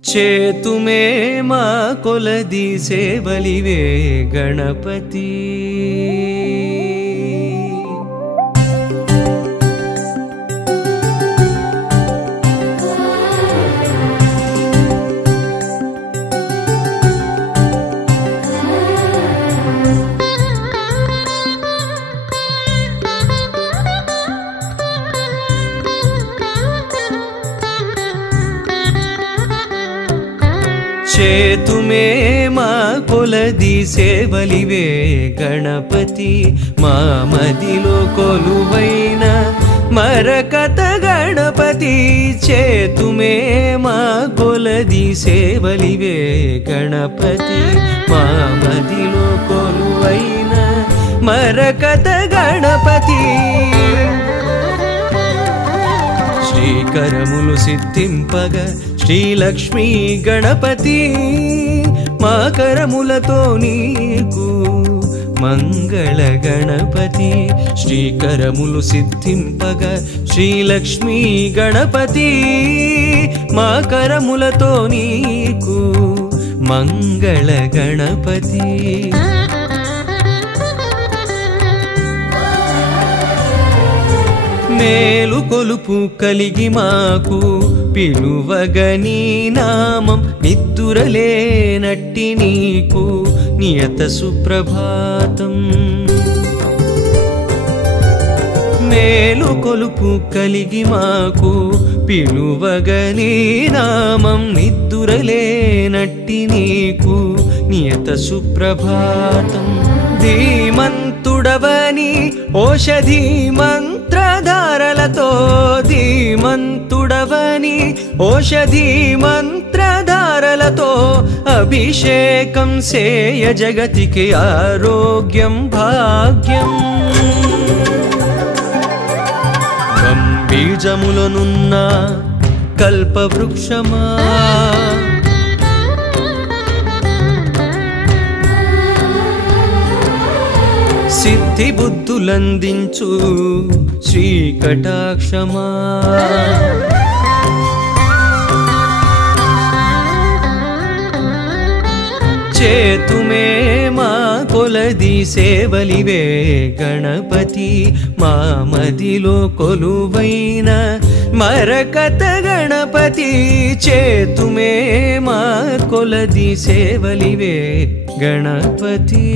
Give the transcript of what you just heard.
చేతుమే మా కొలది సేవలివే గణపతి చేతుమే మా కొలది సేవలివే గణపతి మా మదిలో కొలువైన మరకత గణపతి చేతుమే మా కొలది సేవలివే గణపతి మా మదిలో కొలువైన మరకత గణపతి శ్రీకరములు సిద్ధింపగ శ్రీలక్ష్మీ గణపతి మా కరములతో నీకు మంగళ గణపతి శ్రీకరములు సిద్ధింపగ శ్రీలక్ష్మీ గణపతి మా కరములతో నీకు మంగళ గణపతి మేలు కొలుపు కలిగి మాకు పిలువగని నామం నిద్దురలేనట్టి నీకు నియత సుప్రభాతం మేలు కొలుపు కలిగి మాకు పిలువగని నామం నిద్దురలేనట్టి నీకు నియత సుప్రభాతం ధీమంతుడవని ఓషధి మంత్రధారలతో ధీమంతుడవని ఓషధి మంత్రధారలతో అభిషేకం సేయ జగతికి ఆరోగ్యం భాగ్యం బీజములనున్న కల్పవృక్షమా సిద్ధి బుద్ధులందించు శ్రీకటాక్షమా చేతుమే మా కొలది సేవలివే గణపతి మా మదిలో కొలువైన మరకత గణపతి చేతుమే మా కొలది సేవలివే గణపతి